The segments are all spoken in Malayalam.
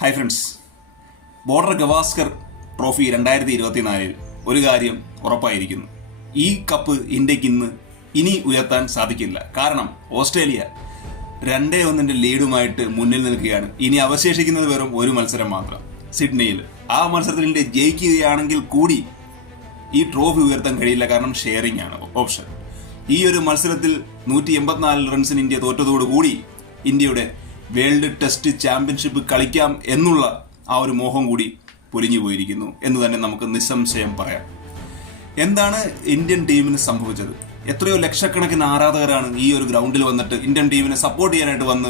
Hi friends Border Gavaskar trophy രണ്ടായിരത്തി ഇരുപത്തിനാലിൽ ഒരു കാര്യം ഉറപ്പായിരിക്കുന്നു. ഈ കപ്പ് ഇന്ത്യയ്ക്ക് ഇന്ന് ഇനി ഉയർത്താൻ സാധിക്കില്ല. കാരണം ഓസ്ട്രേലിയ രണ്ടേ ഒന്നിന്റെ ലീഡുമായിട്ട് മുന്നിൽ നിൽക്കുകയാണ്. ഇനി അവശേഷിക്കുന്നത് വെറും ഒരു മത്സരം മാത്രം. സിഡ്നിയിൽ ആ മത്സരത്തിൽ ഇന്ത്യ ജയിക്കുകയാണെങ്കിൽ കൂടി ഈ ട്രോഫി ഉയർത്താൻ കഴിയില്ല. കാരണം ഷെയറിംഗ് ആണ് ഓപ്ഷൻ ഈ ഒരു മത്സരത്തിൽ നൂറ്റി എൺപത്തിനാല് റൺസിന് ഇന്ത്യ തോറ്റതോടുകൂടി ഇന്ത്യയുടെ വേൾഡ് ടെസ്റ്റ് ചാമ്പ്യൻഷിപ്പ് കളിക്കാം എന്നുള്ള ആ ഒരു മോഹം കൂടി പൊരിഞ്ഞു പോയിരിക്കുന്നു എന്ന് തന്നെ നമുക്ക് നിസ്സംശയം പറയാം. എന്താണ് ഇന്ത്യൻ ടീമിന് സംഭവിച്ചത്? എത്രയോ ലക്ഷക്കണക്കിന് ആരാധകരാണ് ഈ ഒരു ഗ്രൗണ്ടിൽ വന്നിട്ട് ഇന്ത്യൻ ടീമിനെ സപ്പോർട്ട് ചെയ്യാനായിട്ട് വന്ന്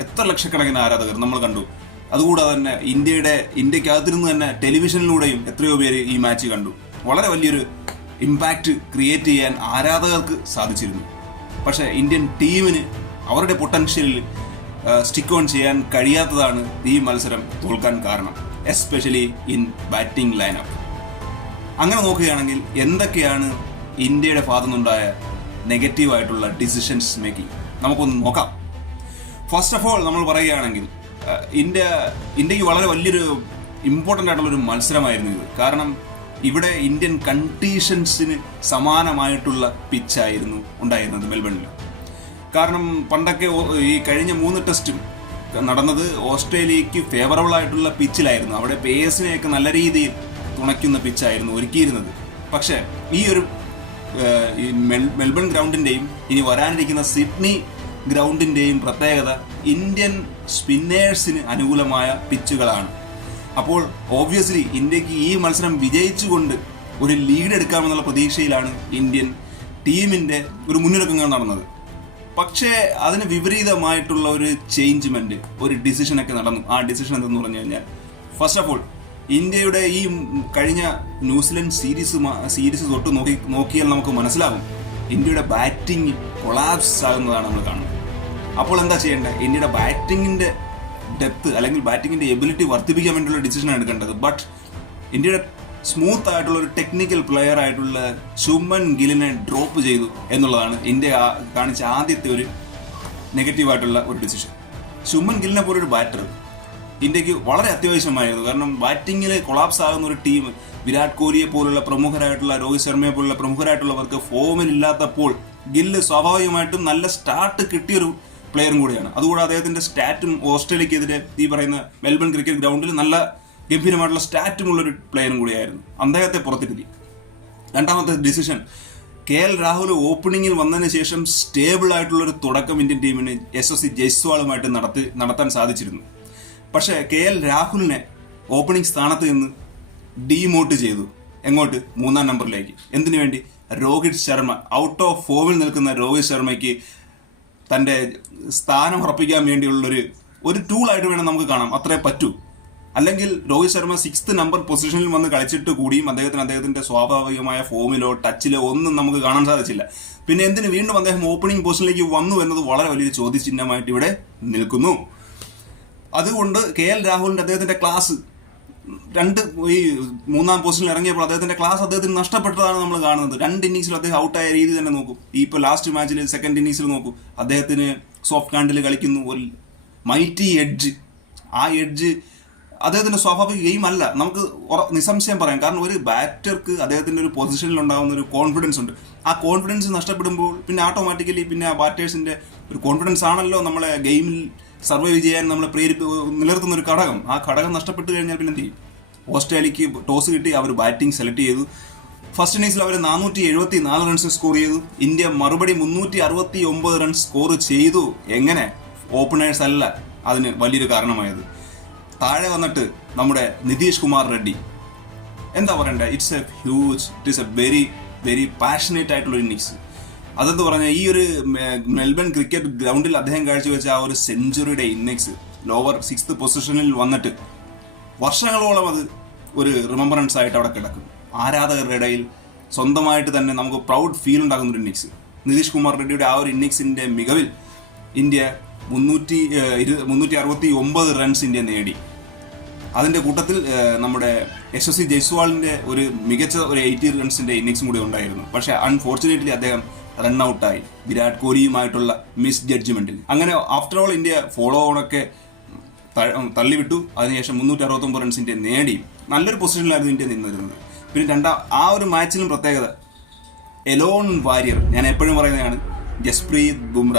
എത്ര ലക്ഷക്കണക്കിന് ആരാധകർ നമ്മൾ കണ്ടു. അതുകൂടാതെ തന്നെ ഇന്ത്യയുടെ ഇന്ത്യക്കകത്തിരുന്ന് തന്നെ ടെലിവിഷനിലൂടെയും എത്രയോ പേര് ഈ മാച്ച് കണ്ടു. വളരെ വലിയൊരു ഇമ്പാക്റ്റ് ക്രിയേറ്റ് ചെയ്യാൻ ആരാധകർക്ക് സാധിച്ചിരുന്നു. പക്ഷേ ഇന്ത്യൻ ടീമിന് അവരുടെ പൊട്ടൻഷ്യലിൽ സ്റ്റിക്ക് ഓൺ ചെയ്യാൻ കഴിയാത്തതാണ് ഈ മത്സരം തോൽക്കാൻ കാരണം എസ്പെഷ്യലി ഇൻ ബാറ്റിംഗ് ലൈനപ്പ് അങ്ങനെ നോക്കുകയാണെങ്കിൽ എന്തൊക്കെയാണ് ഇന്ത്യയുടെ ഭാഗത്തു നിന്നുണ്ടായ നെഗറ്റീവായിട്ടുള്ള ഡിസിഷൻസ് മേക്കിംഗ് നമുക്കൊന്ന് നോക്കാം. ഫസ്റ്റ് ഓഫ് ഓൾ നമ്മൾ പറയുകയാണെങ്കിൽ ഇന്ത്യ ഇന്ത്യയ്ക്ക് വളരെ വലിയൊരു ഇമ്പോർട്ടന്റ് ആയിട്ടുള്ള ഒരു മത്സരമായിരുന്നു ഇത്. കാരണം ഇവിടെ ഇന്ത്യൻ കണ്ടീഷൻസിന് സമാനമായിട്ടുള്ള പിച്ചായിരുന്നു ഉണ്ടായിരുന്നത് മെൽബണിൽ കാരണം പണ്ടൊക്കെ ഈ കഴിഞ്ഞ മൂന്ന് ടെസ്റ്റും നടന്നത് ഓസ്ട്രേലിയക്ക് ഫേവറബിൾ ആയിട്ടുള്ള പിച്ചിലായിരുന്നു അവിടെ പേസിനെയൊക്കെ നല്ല രീതിയിൽ തുണയ്ക്കുന്ന പിച്ചായിരുന്നു ഒരുക്കിയിരുന്നത്. പക്ഷേ ഈ ഒരു ഈ മെൽബൺ ഗ്രൗണ്ടിന്റെയും ഇനി വരാനിരിക്കുന്ന സിഡ്നി ഗ്രൗണ്ടിന്റെയും പ്രത്യേകത ഇന്ത്യൻ സ്പിന്നേഴ്സിന് അനുകൂലമായ പിച്ചുകളാണ് അപ്പോൾ ഓബ്വിയസ്ലി ഇന്ത്യയ്ക്ക് ഈ മത്സരം വിജയിച്ചുകൊണ്ട് ഒരു ലീഡ് എടുക്കാമെന്നുള്ള പ്രതീക്ഷയിലാണ് ഇന്ത്യൻ ടീമിന്റെ ഒരു മുന്നൊരുക്കങ്ങൾ നടന്നത്. പക്ഷേ അതിന് വിപരീതമായിട്ടുള്ള ഒരു ചേഞ്ച്മെന്റ് ഒരു ഡിസിഷൻ ഒക്കെ നടന്നു. ആ ഡിസിഷൻ എന്തെന്ന് പറഞ്ഞു കഴിഞ്ഞാൽ ഫസ്റ്റ് ഓഫ് ഓൾ ഇന്ത്യയുടെ ഈ കഴിഞ്ഞ ന്യൂസിലൻഡ് സീരീസ് സീരീസ് തൊട്ട് നോക്കി നോക്കിയാൽ നമുക്ക് മനസ്സിലാകും ഇന്ത്യയുടെ ബാറ്റിംഗ് കൊളാപ്സ് ആകുന്നതാണ് നമ്മൾ കാണുന്നത്. അപ്പോൾ എന്താ ചെയ്യേണ്ടത്? ഇന്ത്യയുടെ ബാറ്റിങ്ങിന്റെ ഡെപ്ത് അല്ലെങ്കിൽ ബാറ്റിങ്ങിന്റെ എബിലിറ്റി വർദ്ധിപ്പിക്കാൻ വേണ്ടിയുള്ള ഡിസിഷനാണ് എടുക്കേണ്ടത്. ബട്ട് ഇന്ത്യയുടെ സ്മൂത്ത് ആയിട്ടുള്ള ഒരു ടെക്നിക്കൽ പ്ലെയർ ആയിട്ടുള്ള ശുഭൻ ഗിലിനെ ഡ്രോപ്പ് ചെയ്തു എന്നുള്ളതാണ് ഇന്ത്യ കാണിച്ച ആദ്യത്തെ ഒരു നെഗറ്റീവായിട്ടുള്ള ഒരു ഡിസിഷൻ ശുഭൻ ഗില്ലിനെ ഒരു ബാറ്റർ ഇന്ത്യയ്ക്ക് വളരെ അത്യാവശ്യമായിരുന്നു. കാരണം ബാറ്റിങ്ങിൽ കൊളാപ്സ് ആകുന്ന ഒരു ടീം വിരാട് കോഹ്ലിയെ പോലുള്ള പ്രമുഖരായിട്ടുള്ള രോഹിത് ശർമ്മയെ പോലുള്ള പ്രമുഖരായിട്ടുള്ളവർക്ക് ഫോമിൽ ഇല്ലാത്തപ്പോൾ ഗില്ല് സ്വാഭാവികമായിട്ടും നല്ല സ്റ്റാർട്ട് കിട്ടിയൊരു പ്ലെയറും കൂടിയാണ്. അതുകൂടാതെ അദ്ദേഹത്തിന്റെ സ്റ്റാറ്റും ഓസ്ട്രേലിയക്കെതിരെ ഈ പറയുന്ന മെൽബൺ ക്രിക്കറ്റ് ഗ്രൗണ്ടിൽ നല്ല ഗംഭീരമായിട്ടുള്ള സ്റ്റാറ്റുമുള്ള ഒരു പ്ലെയറും കൂടിയായിരുന്നു. അദ്ദേഹത്തെ പുറത്തിരുത്തി. രണ്ടാമത്തെ ഡിസിഷൻ കെ എൽ രാഹുൽ ഓപ്പണിങ്ങിൽ വന്നതിന് ശേഷം സ്റ്റേബിൾ ആയിട്ടുള്ള ഒരു തുടക്കം ഇന്ത്യൻ ടീമിന് എസ് എസ് സി ജയ്സ്വാളുമായിട്ട് നടത്തി നടത്താൻ സാധിച്ചിരുന്നു. പക്ഷേ കെ എൽ രാഹുലിനെ ഓപ്പണിംഗ് സ്ഥാനത്ത് നിന്ന് ഡീമോട്ട് ചെയ്തു. എങ്ങോട്ട്? മൂന്നാം നമ്പറിലേക്ക് എന്തിനു വേണ്ടി? രോഹിത് ശർമ്മ. ഔട്ട് ഓഫ് ഫോമിൽ നിൽക്കുന്ന രോഹിത് ശർമ്മയ്ക്ക് തന്റെ സ്ഥാനം ഉറപ്പിക്കാൻ വേണ്ടിയുള്ളൊരു ഒരു ടൂളായിട്ട് വേണം നമുക്ക് കാണാം. അത്രേ പറ്റൂ. അല്ലെങ്കിൽ രോഹിത് ശർമ്മ സിക്സ്ത് നമ്പർ പൊസിഷനിൽ വന്ന് കളിച്ചിട്ട് കൂടിയും അദ്ദേഹത്തിന് അദ്ദേഹത്തിന്റെ സ്വാഭാവികമായ ഫോമിലോ ടച്ചിലോ ഒന്നും നമുക്ക് കാണാൻ സാധിച്ചില്ല. പിന്നെ എന്തിന് വീണ്ടും അദ്ദേഹം ഓപ്പണിംഗ് പൊസിഷനിലേക്ക് വന്നു എന്നത് വളരെ വലിയൊരു ചോദ്യചിഹ്നമായിട്ട് ഇവിടെ നിൽക്കുന്നു. അതുകൊണ്ട് കെ എൽ രാഹുലിന്റെ അദ്ദേഹത്തിന്റെ ക്ലാസ് രണ്ട് ഈ മൂന്നാം പൊസിഷനിൽ ഇറങ്ങിയപ്പോൾ അദ്ദേഹത്തിന്റെ ക്ലാസ് അദ്ദേഹത്തിന് നഷ്ടപ്പെട്ടതാണ് നമ്മൾ കാണുന്നത്. രണ്ട് ഇന്നിങ്സിൽ അദ്ദേഹം ഔട്ടായ രീതി തന്നെ നോക്കും. ഈ ഇപ്പോൾ ലാസ്റ്റ് മാച്ചിൽ സെക്കൻഡ് ഇന്നിങ്സിൽ നോക്കും. അദ്ദേഹത്തിന് സോഫ്റ്റ് കാണ്ടിൽ കളിക്കുന്നു. ഒരു മൈറ്റി എഡ്ജ് ആ എഡ്ജ് അദ്ദേഹത്തിന്റെ സ്വാഭാവിക ഗെയിം അല്ല. നമുക്ക് നിസംശയം പറയാം. കാരണം ഒരു ബാറ്റർക്ക് അദ്ദേഹത്തിന്റെ ഒരു പൊസിഷനിൽ ഉണ്ടാകുന്ന ഒരു കോൺഫിഡൻസ് ഉണ്ട്. ആ കോൺഫിഡൻസ് നഷ്ടപ്പെടുമ്പോൾ പിന്നെ ഓട്ടോമാറ്റിക്കലി പിന്നെ ആ ബാറ്റേഴ്സിന്റെ ഒരു കോൺഫിഡൻസ് ആണല്ലോ നമ്മളെ ഗെയിമിൽ സർവൈവ് ചെയ്യാൻ നമ്മളെ പ്രേരിപ്പ് നിലനിർത്തുന്ന ഒരു ഘടകം. ആ ഘടകം നഷ്ടപ്പെട്ട് കഴിഞ്ഞാൽ പിന്നെ എന്ത് ചെയ്യും? ഓസ്ട്രേലിയക്ക് ടോസ് കിട്ടി. അവർ ബാറ്റിംഗ് സെലക്ട് ചെയ്തു. ഫസ്റ്റ് ഇന്നിങ്സിൽ അവർ നാനൂറ്റി എഴുപത്തി നാല് റൺസ് സ്കോർ ചെയ്തു. ഇന്ത്യ മറുപടി മുന്നൂറ്റി അറുപത്തി ഒമ്പത് റൺസ് സ്കോർ ചെയ്തു. എങ്ങനെ? ഓപ്പണേഴ്സ് അല്ല. അതിന് വലിയൊരു കാരണമായത്. താഴെ വന്നിട്ട് നമ്മുടെ നിതീഷ് കുമാർ റെഡ്ഡി. എന്താ പറയണ്ടേ? It's a huge it is a very very passionate ആയിട്ടുള്ള ഇന്നിങ്സ് അതെന്ന് പറഞ്ഞാൽ ഈ ഒരു മെൽബൺ ക്രിക്കറ്റ് ഗ്രൗണ്ടിൽ അദ്ദേഹം കാഴ്ചവെച്ച ആ ഒരു സെഞ്ചുറിയുടെ ഇന്നിങ്സ് ലോവർ സിക്സ്ത് പൊസിഷനിൽ വന്നിട്ട് വർഷങ്ങളോളം അത് ഒരു റിമംബറൻസ് ആയിട്ട് അവിടെ കിടക്കും. ആരാധകരുടെ ഇടയിൽ സ്വന്തമായിട്ട് തന്നെ നമുക്ക് പ്രൗഡ് ഫീൽ ഉണ്ടാകുന്ന ഒരു ഇന്നിങ്സ് നിതീഷ് കുമാർ റെഡ്ഡിയുടെ ആ ഒരു ഇന്നിങ്സിന്റെ മികവിൽ ഇന്ത്യ മുന്നൂറ്റി മുന്നൂറ്റി അറുപത്തി ഒമ്പത് റൺസ് ഇന്ത്യ നേടി. അതിന്റെ കൂട്ടത്തിൽ നമ്മുടെ എസ് എസ് സി ജയ്സ്വാളിന്റെ ഒരു മികച്ച ഒരു എയ്റ്റി റൺസിന്റെ ഇന്നിങ്സും കൂടി ഉണ്ടായിരുന്നു. പക്ഷെ അൺഫോർച്ചുനേറ്റ്ലി അദ്ദേഹം റൺ ഔട്ടായി വിരാട് കോഹ്ലിയുമായിട്ടുള്ള മിസ് ജഡ്ജ്മെന്റിൽ അങ്ങനെ ആഫ്റ്റർ ഓൾ ഇന്ത്യ ഫോളോ ഓണൊക്കെ തള്ളിവിട്ടു. അതിനുശേഷം മുന്നൂറ്റി അറുപത്തൊമ്പത് റൺസിന്റെ നേടി. നല്ലൊരു പൊസിഷനിലായിരുന്നു ഇന്ത്യ നിന്നിരുന്നത്. പിന്നെ രണ്ടാം ആ ഒരു മാച്ചിലും പ്രത്യേകത എലോൺ വാരിയർ ഞാൻ എപ്പോഴും പറയുന്നതാണ് ജസ്പ്രീത് ബുംറ.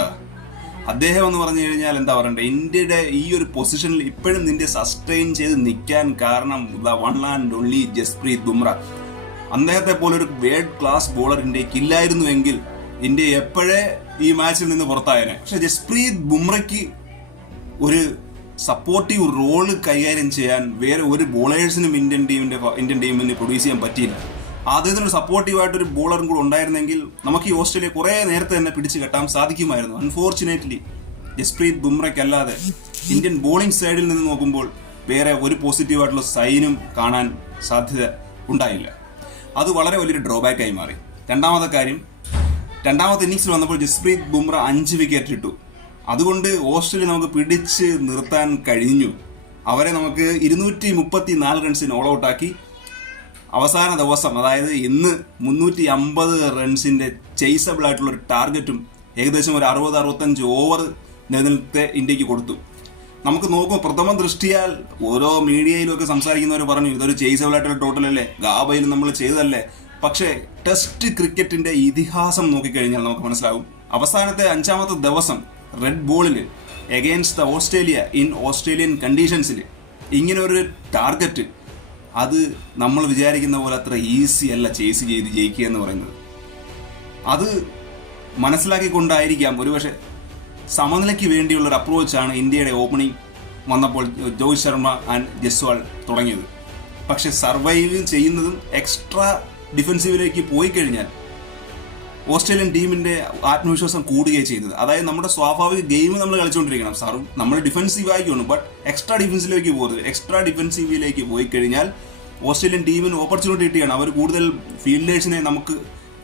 അദ്ദേഹം എന്ന് പറഞ്ഞു കഴിഞ്ഞാൽ എന്താ പറയണ്ടേ? ഇന്ത്യയുടെ ഈ ഒരു പൊസിഷനിൽ ഇപ്പോഴും നിന്റെ സസ്റ്റെയിൻ ചെയ്ത് നിൽക്കാൻ കാരണം the one and only Jasprit Bumrah. അദ്ദേഹത്തെ പോലെ ഒരു വേൾഡ് ക്ലാസ് ബോളർ ഇന്ത്യയ്ക്ക് ഇല്ലായിരുന്നു എങ്കിൽ ഇന്ത്യ എപ്പോഴേ ഈ മാച്ചിൽ നിന്ന് പുറത്തായനെ. പക്ഷെ ജസ്പ്രീത് ബുംറയ്ക്ക് ഒരു സപ്പോർട്ടീവ് റോൾ കൈകാര്യം ചെയ്യാൻ വേറെ ഒരു ബോളേഴ്സിനും ഇന്ത്യൻ ടീമിന്റെ ഇന്ത്യൻ ടീമിന് പ്രൊഡ്യൂസ് ചെയ്യാൻ പറ്റിയില്ല. ആദ്യത്തിന് ഒരു സപ്പോർട്ടീവായിട്ട് ഒരു ബോളറും കൂടെ ഉണ്ടായിരുന്നെങ്കിൽ നമുക്ക് ഈ ഓസ്ട്രേലിയ കുറെ നേരത്തെ തന്നെ പിടിച്ചു കെട്ടാൻ സാധിക്കുമായിരുന്നു. അൺഫോർച്ചുനേറ്റ്ലി ജസ്പ്രീത് ബുംറയ്ക്കല്ലാതെ ഇന്ത്യൻ ബോളിംഗ് സൈഡിൽ നിന്ന് നോക്കുമ്പോൾ വേറെ ഒരു പോസിറ്റീവായിട്ടുള്ള സൈനും കാണാൻ സാധ്യത ഉണ്ടായില്ല. അത് വളരെ വലിയൊരു ഡ്രോബാക്കായി മാറി. രണ്ടാമത്തെ കാര്യം രണ്ടാമത്തെ ഇന്നിങ്സിൽ വന്നപ്പോൾ ജസ്പ്രീത് ബുംറ അഞ്ച് വിക്കറ്റ് ഇട്ടു. അതുകൊണ്ട് ഓസ്ട്രേലിയ നമുക്ക് പിടിച്ച് നിർത്താൻ കഴിഞ്ഞു. അവരെ നമുക്ക് ഇരുന്നൂറ്റി മുപ്പത്തി നാല് റൺസിന് ഓൾ ഔട്ടാക്കി അവസാന ദിവസം അതായത് ഇന്ന് മുന്നൂറ്റി അമ്പത് റൺസിന്റെ ചേസബിൾ ആയിട്ടുള്ള ഒരു ടാർഗറ്റും ഏകദേശം ഒരു അറുപത് അറുപത്തഞ്ച് ഓവർ നിലനിൽത്തെ ഇന്ത്യയ്ക്ക് കൊടുത്തു. നമുക്ക് നോക്കും പ്രഥമ ദൃഷ്ടിയാൽ ഓരോ മീഡിയയിലും ഒക്കെ സംസാരിക്കുന്നവർ പറഞ്ഞു ഇതൊരു ചേസബിൾ ആയിട്ടുള്ള ടോട്ടൽ അല്ലേ? ഗാബയിൽ നമ്മൾ ചെയ്തതല്ലേ? പക്ഷേ ടെസ്റ്റ് ക്രിക്കറ്റിന്റെ ഇതിഹാസം നോക്കിക്കഴിഞ്ഞാൽ നമുക്ക് മനസ്സിലാവും അവസാനത്തെ അഞ്ചാമത്തെ ദിവസം റെഡ് ബോളിൽ against the Australia in Australian കണ്ടീഷൻസിൽ ഇങ്ങനൊരു ടാർഗറ്റ് അത് നമ്മൾ വിചാരിക്കുന്ന പോലെ അത്ര ഈസി അല്ല ചേസ് ചെയ്ത് ജയിക്കുക എന്ന് പറയുന്നത്. അത് മനസ്സിലാക്കിക്കൊണ്ടായിരിക്കാം. ഒരുപക്ഷെ സമനിലയ്ക്ക് വേണ്ടിയുള്ള ഒരു അപ്രോച്ചാണ് ഇന്ത്യയുടെ ഓപ്പണിംഗ് വന്നപ്പോൾ രോഹിത് ശർമ്മ ആൻഡ് ജസ്വാൾ തുടങ്ങിയത്. പക്ഷെ സർവൈവ് ചെയ്യുന്നതും എക്സ്ട്രാ ഡിഫൻസീവിലേക്ക് പോയി കഴിഞ്ഞാൽ ഓസ്ട്രേലിയൻ ടീമിന്റെ ആത്മവിശ്വാസം കൂടുകയാണ് ചെയ്യുന്നത്. അതായത് നമ്മുടെ സ്വാഭാവിക ഗെയിം നമ്മൾ കളിച്ചുകൊണ്ടിരിക്കണം. സാറും നമ്മൾ ഡിഫൻസീവ് ബട്ട് എക്സ്ട്രാ ഡിഫൻസിലേക്ക് പോകരുത്. എക്സ്ട്രാ ഡിഫൻസീവിലേക്ക് പോയി കഴിഞ്ഞാൽ ഓസ്ട്രേലിയൻ ടീമിന് ഓപ്പർച്യൂണിറ്റി കിട്ടുകയാണ്. അവർ കൂടുതൽ ഫീൽഡേഴ്സിനെ നമുക്ക്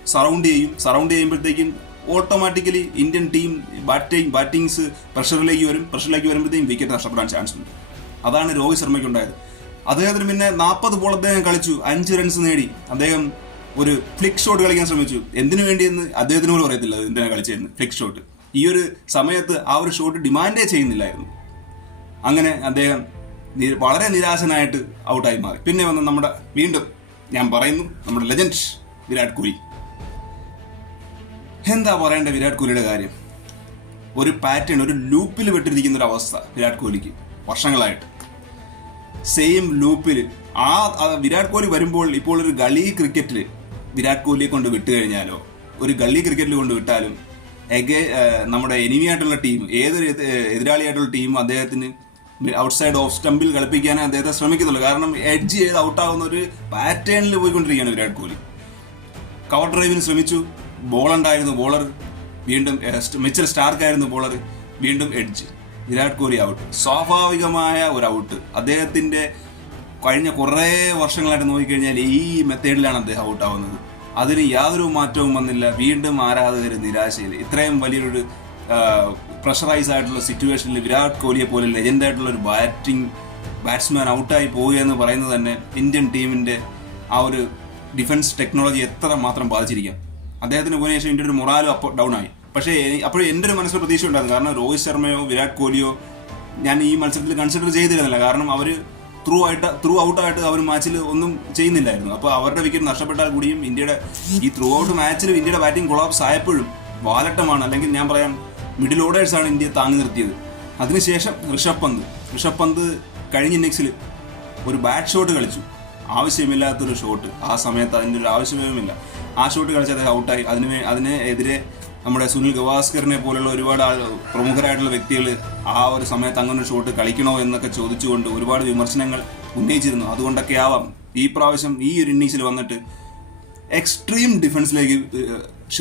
സറൗണ്ട് ചെയ്യും. സറൗണ്ട് ചെയ്യുമ്പോഴത്തേക്കും automatically Indian team batting battings പ്രഷറിലേക്ക് വരും. പ്രഷറിലേക്ക് വരുമ്പോഴത്തേക്കും വിക്കറ്റ് നഷ്ടപ്പെടാൻ ചാൻസ് ഉണ്ട്. അതാണ് രോഹിത് ശർമ്മയ്ക്ക് ഉണ്ടായത് അദ്ദേഹത്തിന് പിന്നെ നാൽപ്പത് ബോൾ അദ്ദേഹം കളിച്ചു. അഞ്ച് റൺസ് നേടി. അദ്ദേഹം ഒരു ഫ്ലിക് ഷോട്ട് കളിക്കാൻ ശ്രമിച്ചു. എന്തിനു വേണ്ടിയെന്ന് അദ്ദേഹത്തിന് പോലും അറിയത്തില്ല എന്തിനാ കളിച്ചതെന്ന് ഫ്ലിക് ഷോട്ട് ഈ ഒരു സമയത്ത് ആ ഒരു ഷോട്ട് ഡിമാൻഡേ ചെയ്യുന്നില്ലായിരുന്നു. അങ്ങനെ അദ്ദേഹം വളരെ നിരാശനായിട്ട് ഔട്ടായി മാറി. പിന്നെ വന്ന് നമ്മുടെ വീണ്ടും ഞാൻ പറയുന്നു നമ്മുടെ ലെജൻഡ് വിരാട് കോഹ്ലി. എന്താ പറയേണ്ട വിരാട് കോഹ്ലിയുടെ കാര്യം? ഒരു പാറ്റേൺ ഒരു ലൂപ്പിൽ വിട്ടിരിക്കുന്ന ഒരു അവസ്ഥ വിരാട് കോഹ്ലിക്ക് വർഷങ്ങളായിട്ട്. സെയിം ലൂപ്പിൽ ആ വിരാട് കോഹ്ലി വരുമ്പോൾ ഇപ്പോൾ ഒരു ഗളി ക്രിക്കറ്റിൽ വിരാട് കോഹ്ലിയെ കൊണ്ട് വിട്ടു കഴിഞ്ഞാലോ? ഒരു ഗള്ളി ക്രിക്കറ്റിൽ കൊണ്ട് വിട്ടാലും എഗെ നമ്മുടെ എനിമി ആയിട്ടുള്ള ടീം ഏതൊരു എതിരാളിയായിട്ടുള്ള ടീം അദ്ദേഹത്തിന് ഔട്ട്സൈഡ് ഓഫ് സ്റ്റമ്പിൽ കളിപ്പിക്കാനേ അദ്ദേഹത്തെ ശ്രമിക്കുന്നുള്ളൂ കാരണം എഡ്ജ് ചെയ്ത് ഔട്ടാവുന്ന ഒരു പാറ്റേണിൽ പോയിക്കൊണ്ടിരിക്കുകയാണ് വിരാട് കോഹ്ലി. കവർ ഡ്രൈവിന് ശ്രമിച്ചു. ബോൾ ഉണ്ടായിരുന്നു ബോളർ വീണ്ടും മിച്ചൽ സ്റ്റാർക്ക് ആയിരുന്നു ബോളർ വീണ്ടും എഡ്ജ് വിരാട് കോഹ്ലി ഔട്ട് സ്വാഭാവികമായ ഒരു ഔട്ട് അദ്ദേഹത്തിന്റെ കഴിഞ്ഞ കുറേ വർഷങ്ങളായിട്ട് നോക്കിക്കഴിഞ്ഞാൽ ഈ മെത്തേഡിലാണ് അദ്ദേഹം ഔട്ടാവുന്നത്. അതിന് യാതൊരു മാറ്റവും വന്നില്ല. വീണ്ടും ആരാധകർ നിരാശയിൽ. ഇത്രയും വലിയൊരു പ്രഷറൈസ് ആയിട്ടുള്ള സിറ്റുവേഷനിൽ വിരാട് കോഹ്ലിയെ പോലെ ലെജൻഡായിട്ടുള്ള ഒരു ബാറ്റിംഗ് ബാറ്റ്സ്മാൻ ഔട്ടായി പോവുക എന്ന് പറയുന്നത് തന്നെ ഇന്ത്യൻ ടീമിന്റെ ആ ഒരു ഡിഫൻസ് ടെക്നോളജി എത്ര മാത്രം ബാധിച്ചിരിക്കാം. അദ്ദേഹത്തിന് പോയതിനു ശേഷം ഇന്ത്യയുടെ ഒരു മൊറാലും അപ്പോൾ ഡൗൺ ആയി. പക്ഷേ അപ്പോഴും എന്റെ ഒരു മനസ്സിൽ പ്രതീക്ഷ ഉണ്ടായിരുന്നു കാരണം രോഹിത് ശർമ്മയോ വിരാട് കോഹ്ലിയോ ഞാൻ ഈ മത്സരത്തിൽ കൺസിഡർ ചെയ്തിരുന്നില്ല. കാരണം അവർ ത്രൂ ആയിട്ട് ത്രൂ ഔട്ട് ആയിട്ട് അവർ മാച്ചിൽ ഒന്നും ചെയ്യുന്നില്ലായിരുന്നു. അപ്പോൾ അവരുടെ വിക്കറ്റ് നഷ്ടപ്പെട്ടാൽ കൂടിയും ഇന്ത്യയുടെ ഈ ത്രൂ ഔട്ട് മാച്ചിൽ ഇന്ത്യയുടെ ബാറ്റിംഗ് കൊളാപ്സ് ആയപ്പോഴും വാലട്ടമാണ് അല്ലെങ്കിൽ ഞാൻ പറയാം മിഡിൽ ഓർഡേഴ്സാണ് ഇന്ത്യ താങ്ങി നിർത്തിയത്. അതിനുശേഷം ഋഷഭ് പന്ത്. ഋഷഭ് പന്ത് കഴിഞ്ഞ ഇന്നിങ്സിൽ ഒരു ബാറ്റ് ഷോട്ട് കളിച്ചു. ആവശ്യമില്ലാത്തൊരു ഷോട്ട് ആ സമയത്ത് അതിന്റെ ഒരു ആവശ്യവുമില്ല ആ ഷോട്ട് കളിച്ച് അദ്ദേഹം ഔട്ടായി അതിന് അതിനെതിരെ നമ്മുടെ സുനിൽ ഗവാസ്കറിനെ പോലുള്ള ഒരുപാട് പ്രമുഖരായിട്ടുള്ള വ്യക്തികൾ ആ ഒരു സമയത്ത് അങ്ങനെ ഒരു ഷോട്ട് കളിക്കണോ എന്നൊക്കെ ചോദിച്ചുകൊണ്ട് ഒരുപാട് വിമർശനങ്ങൾ ഉന്നയിച്ചിരുന്നു. അതുകൊണ്ടൊക്കെ ആവാം. ഈ പ്രാവശ്യം ഈ ഒരു ഇന്നിങ്സിൽ വന്നിട്ട് എക്സ്ട്രീം ഡിഫൻസിലേക്ക്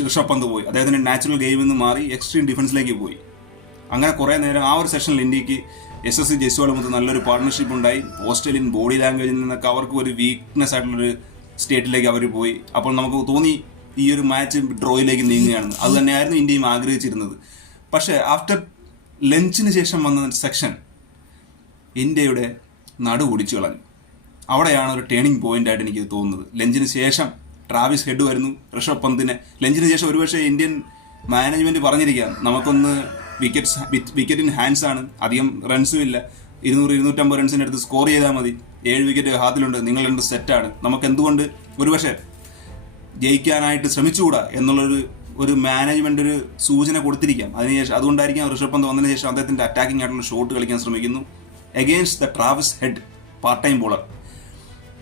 ഋഷഭ് പന്ത് പോയി. അദ്ദേഹത്തിന്റെ നാച്ചുറൽ ഗെയിമിൽ നിന്ന് മാറി എക്സ്ട്രീം ഡിഫൻസിലേക്ക് പോയി. അങ്ങനെ കുറേ നേരം ആ ഒരു സെഷനിൽ ഇന്ത്യയ്ക്ക് എസ് എസ് സി ജയ്സ്വാളുമൊത്ത് നല്ലൊരു പാർട്ണർഷിപ്പ് ഉണ്ടായി. ഓസ്ട്രേലിയൻ ബോഡി ലാംഗ്വേജിൽ നിന്നൊക്കെ അവർക്ക് ഒരു വീക്ക്നെസ് ആയിട്ടുള്ളൊരു സ്റ്റേറ്റിലേക്ക് അവർ പോയി. അപ്പോൾ നമുക്ക് തോന്നി ഈ ഒരു മാച്ച് ഡ്രോയിലേക്ക് നീങ്ങുകയാണെന്ന് അത് തന്നെയായിരുന്നു ഇന്ത്യയും ആഗ്രഹിച്ചിരുന്നത്. പക്ഷേ ആഫ്റ്റർ ലഞ്ചിന് ശേഷം വന്ന സെക്ഷൻ ഇന്ത്യയുടെ നടു ഒടിച്ചു കളഞ്ഞു. അവിടെയാണ് ഒരു ടേണിംഗ് പോയിന്റ് ആയിട്ട് എനിക്ക് തോന്നുന്നത്. ലഞ്ചിന് ശേഷം ട്രാവിസ് ഹെഡ് വരുന്നു. ഋഷഭ് പന്തിനെ ലഞ്ചിന് ശേഷം ഒരുപക്ഷെ ഇന്ത്യൻ മാനേജ്മെന്റ് പറഞ്ഞിരിക്കാം നമുക്കൊന്ന് വിക്കറ്റ്സ് വിക്കറ്റ് ഇൻ ഹാൻഡ്സ് ആണ്. അധികം റൺസും ഇല്ല. ഇരുന്നൂറ് ഇരുന്നൂറ്റമ്പത് റൺസിന്റെ അടുത്ത് സ്കോർ ചെയ്താൽ മതി. ഏഴ് വിക്കറ്റ് ഹാത്തിലുണ്ട്. നിങ്ങൾ രണ്ട് സെറ്റാണ് നമുക്ക് എന്തുകൊണ്ട് ഒരുപക്ഷെ ജയിക്കാനായിട്ട് ശ്രമിച്ചുകൂടാ എന്നുള്ളൊരു ഒരു മാനേജ്മെന്റ് ഒരു സൂചന കൊടുത്തിരിക്കാം. അതിനുശേഷം അതുകൊണ്ടായിരിക്കാം ഋഷഭ് പന്ത് വന്നതിന് ശേഷം അദ്ദേഹത്തിന്റെ അറ്റാക്കിംഗ് ആയിട്ടുള്ള ഷോട്ട് കളിക്കാൻ ശ്രമിക്കുന്നു. Against the Travis Head part time bowler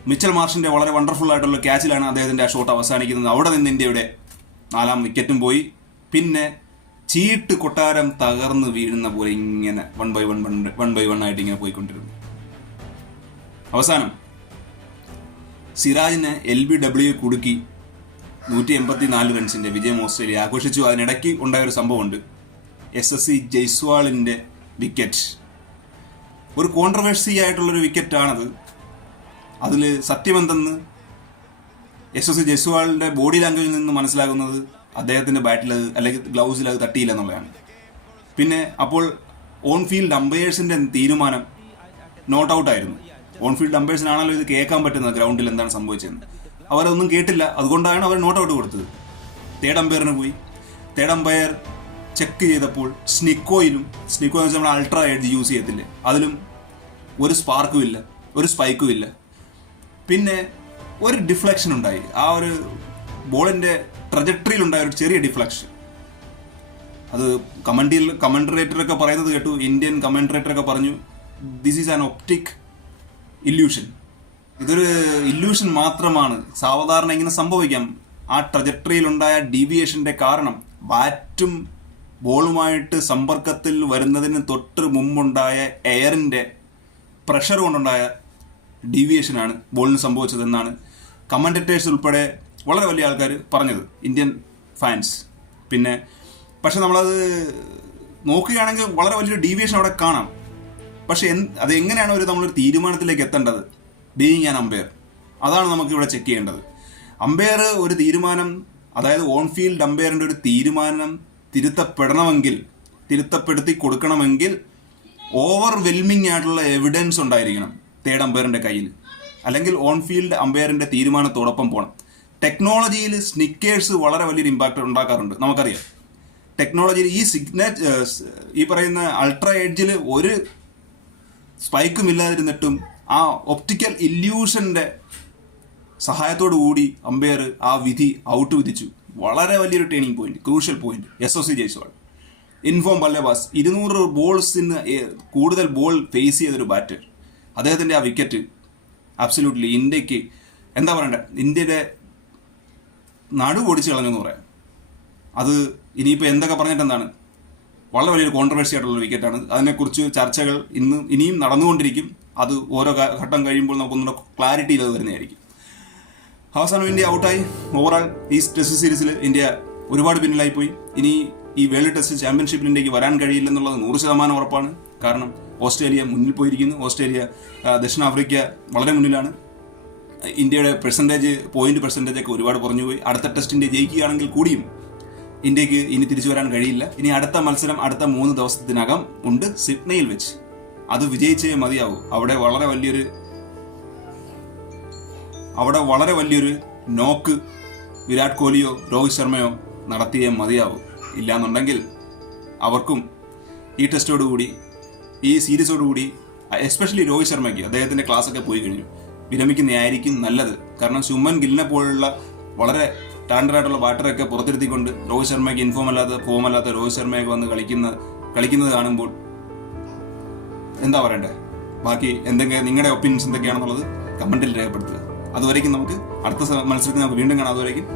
Mitchell മാർഷിന്റെ വളരെ വണ്ടർഫുൾ ആയിട്ടുള്ള ക്യാച്ചിലാണ് അദ്ദേഹത്തിന്റെ ആ ഷോട്ട് അവസാനിക്കുന്നത്. അവിടെ നിന്ന് ഇന്ത്യയുടെ നാലാം വിക്കറ്റും പോയി. പിന്നെ ചീട്ട് കൊട്ടാരം തകർന്ന് വീഴുന്ന പോലെ ഇങ്ങനെ one by one one by one ആയിട്ട് ഇങ്ങനെ പോയിക്കൊണ്ടിരുന്നു. അവസാനം സിറാജിനെ എൽ ബി ഡബ്ല്യു കുടുക്കി നൂറ്റി എൺപത്തി നാല് റൺസിന്റെ വിജയം ഓസ്ട്രേലിയ ആഘോഷിച്ചു. അതിനിടയ്ക്ക് ഉണ്ടായ ഒരു സംഭവമുണ്ട്. എസ് എസ് സി ജയ്സ്വാളിന്റെ വിക്കറ്റ് ഒരു കോൺട്രവേഴ്സി ആയിട്ടുള്ളൊരു വിക്കറ്റാണത് അതിൽ സത്യമെന്തെന്ന് എസ് എസ് സി ജയ്സ്വാളിന്റെ ബോഡി ലാംഗ്വേജിൽ നിന്ന് മനസ്സിലാകുന്നത് അദ്ദേഹത്തിന്റെ ബാറ്റിൽ അല്ലെങ്കിൽ ഗ്ലൗസിൽ അത് തട്ടിയില്ല എന്നുള്ളതാണ്. പിന്നെ അപ്പോൾ ഓൺ ഫീൽഡ് അമ്പയേഴ്സിന്റെ തീരുമാനം നോട്ട് ഔട്ട് ആയിരുന്നു. ഓൺ ഫീൽഡ് അമ്പയേഴ്സിനാണല്ലോ ഇത് കേൾക്കാൻ പറ്റുന്നത് ഗ്രൗണ്ടിൽ എന്താണ് സംഭവിച്ചതെന്ന്. അവരൊന്നും കേട്ടില്ല. അതുകൊണ്ടാണ് അവർ നോട്ട് ഔട്ട് കൊടുത്തത്. തേർഡ് അമ്പയറിന് പോയി. തേർഡ് അമ്പയർ ചെക്ക് ചെയ്തപ്പോൾ സ്നിക്കോയിലും സ്നിക്കോ എന്ന് വെച്ചാൽ നമ്മൾ അൾട്രാ എഡ്ജ് യൂസ് ചെയ്യത്തില്ലേ? അതിലും ഒരു സ്പാർക്കും ഇല്ല ഒരു സ്പൈക്കും ഇല്ല. പിന്നെ ഒരു ഡിഫ്ലക്ഷൻ ഉണ്ടായി. ആ ഒരു ബോളിന്റെ ട്രജക്ടറിയിൽ ഉണ്ടായ ഒരു ചെറിയ ഡിഫ്ലക്ഷൻ അത് കമൻഡിയിൽ കമൻട്രേറ്ററൊക്കെ പറയുന്നത് കേട്ടു. ഇന്ത്യൻ കമൻട്രേറ്ററൊക്കെ പറഞ്ഞു this is an optic illusion ഇതൊരു ഇല്യൂഷൻ മാത്രമാണ്. സാവധാരണ ഇങ്ങനെ സംഭവിക്കാം. ആ ട്രജക്ടറിയിലുണ്ടായ ഡീവിയേഷന്റെ കാരണം ബാറ്റും ബോളുമായിട്ട് സമ്പർക്കത്തിൽ വരുന്നതിന് തൊട്ട് മുമ്പുണ്ടായ എയറിന്റെ പ്രഷർ കൊണ്ടുണ്ടായ ഡീവിയേഷനാണ് ബോളിന് സംഭവിച്ചതെന്നാണ് കമന്റേറ്റേഴ്സ് ഉൾപ്പെടെ വളരെ വലിയ ആൾക്കാർ പറഞ്ഞത്. ഇന്ത്യൻ ഫാൻസ് പിന്നെ പക്ഷെ നമ്മളത് നോക്കുകയാണെങ്കിൽ വളരെ വലിയൊരു ഡീവിയേഷൻ അവിടെ കാണാം. പക്ഷെ എന്ത് അത് എങ്ങനെയാണ് ഒരു നമ്മളൊരു തീരുമാനത്തിലേക്ക് എത്തേണ്ടത്? ബീയിങ് ആൻ അമ്പയർ അതാണ് നമുക്ക് ഇവിടെ ചെക്ക് ചെയ്യേണ്ടത്. അമ്പയർ ഒരു തീരുമാനം അതായത് ഓൺ ഫീൽഡ് അമ്പയറിന്റെ ഒരു തീരുമാനം തിരുത്തപ്പെടണമെങ്കിൽ തിരുത്തപ്പെടുത്തി കൊടുക്കണമെങ്കിൽ ഓവർ വെൽമിംഗ് ആയിട്ടുള്ള എവിഡൻസ് ഉണ്ടായിരിക്കണം തേർഡ് അമ്പയറിന്റെ കയ്യിൽ. അല്ലെങ്കിൽ ഓൺ ഫീൽഡ് അമ്പയറിന്റെ തീരുമാനത്തോടൊപ്പം പോകണം ടെക്നോളജിയിൽ സ്നിക്കേഴ്സ് വളരെ വലിയൊരു ഇമ്പാക്റ്റ് ഉണ്ടാക്കാറുണ്ട്. നമുക്കറിയാം. ടെക്നോളജിയിൽ ഈ സിഗ്നേച്ചർ ഈ പറയുന്ന അൾട്രാ എഡ്ജിൽ ഒരു സ്പൈക്കും ഇല്ലാതിരുന്നിട്ടും ആ ഒപ്റ്റിക്കൽ ഇല്യൂഷന്റെ സഹായത്തോടു കൂടി അമ്പയർ ആ വിധി ഔട്ട് വിധിച്ചു. വളരെ വലിയൊരു turning point crucial point S O C Jaiswal. In form ബല്ലേബാസ് ഇരുന്നൂറ് ബോൾസിന് കൂടുതൽ ബോൾ ഫേസ് ചെയ്തൊരു ബാറ്റർ അദ്ദേഹത്തിന്റെ ആ വിക്കറ്റ് അബ്സല്യൂട്ട്ലി ഇന്ത്യയ്ക്ക് എന്താ പറയണ്ടേ ഇന്ത്യയുടെ നടു പൊടിച്ച് കളഞ്ഞെന്ന് പറയാം. അത് ഇനിയിപ്പോൾ എന്തൊക്കെ പറഞ്ഞിട്ട് എന്താണ് വളരെ വലിയൊരു കോൺട്രവേഴ്സി ആയിട്ടുള്ള വിക്കറ്റാണ് അതിനെക്കുറിച്ച് ചർച്ചകൾ ഇന്ന് ഇനിയും നടന്നുകൊണ്ടിരിക്കും. അത് ഓരോ ഘട്ടം കഴിയുമ്പോൾ നമുക്കൊന്നുകൂടെ ക്ലാരിറ്റി അത് വരുന്നതായിരിക്കും. അവസാനം ഇന്ത്യ ഔട്ടായി ഓവറാൾ ഈ ടെസ്റ്റ് സീരീസിൽ ഇന്ത്യ ഒരുപാട് പിന്നിലായിപ്പോയി. ഇനി ഈ വേൾഡ് ടെസ്റ്റ് ചാമ്പ്യൻഷിപ്പിൽ ഇന്ത്യയ്ക്ക് വരാൻ കഴിയില്ലെന്നുള്ളത് നൂറ് ശതമാനം ഉറപ്പാണ്. കാരണം ഓസ്ട്രേലിയ മുന്നിൽ പോയിരിക്കുന്നു. ഓസ്ട്രേലിയ ദക്ഷിണാഫ്രിക്ക വളരെ മുന്നിലാണ്. ഇന്ത്യയുടെ പെർസെന്റേജ് പോയിന്റ് പെർസെന്റേജ് ഒക്കെ ഒരുപാട് കുറഞ്ഞു പോയി അടുത്ത ടെസ്റ്റ് ഇന്ത്യ ജയിക്കുകയാണെങ്കിൽ കൂടിയും ഇന്ത്യയ്ക്ക് ഇനി തിരിച്ചു വരാൻ കഴിയില്ല. ഇനി അടുത്ത മത്സരം അടുത്ത മൂന്ന് ദിവസത്തിനകം ഉണ്ട് സിഡ്നയിൽ വെച്ച്. അത് വിജയിച്ചേ മതിയാവൂ. അവിടെ വളരെ വലിയൊരു അവിടെ വളരെ വലിയൊരു നോക്ക് വിരാട് കോഹ്ലിയോ രോഹിത് ശർമ്മയോ നടത്തിയേ മതിയാവൂ. ഇല്ലാന്നുണ്ടെങ്കിൽ അവർക്കും ഈ ടെസ്റ്റോടുകൂടി ഈ സീരീസോടു കൂടി എസ്പെഷ്യലി രോഹിത് ശർമ്മയ്ക്ക് അദ്ദേഹത്തിന്റെ ക്ലാസ് ഒക്കെ പോയി കഴിഞ്ഞു. വിരമിക്കുന്നതായിരിക്കും നല്ലത്. കാരണം ശുമൻ ഗില്ലിനെ പോലുള്ള വളരെ ടാൻഡറായിട്ടുള്ള ബാറ്ററൊക്കെ പുറത്തിരുത്തിക്കൊണ്ട് രോഹിത് ശർമ്മയ്ക്ക് ഇൻഫോം അല്ലാത്ത ഫോം അല്ലാത്ത രോഹിത് ശർമ്മയൊക്കെ വന്ന് കളിക്കുന്ന കളിക്കുന്നത് കാണുമ്പോൾ എന്താ പറയണ്ടേ? ബാക്കി എന്തെങ്കിലും നിങ്ങളുടെ ഒപ്പീനിയൻസ് എന്തൊക്കെയാണെന്നുള്ളത് കമന്റിൽ രേഖപ്പെടുത്തുക. അതുവരേക്കും നമുക്ക് അടുത്ത മത്സരത്തിൽ നമുക്ക് വീണ്ടും കാണാം. അതുവരേക്കും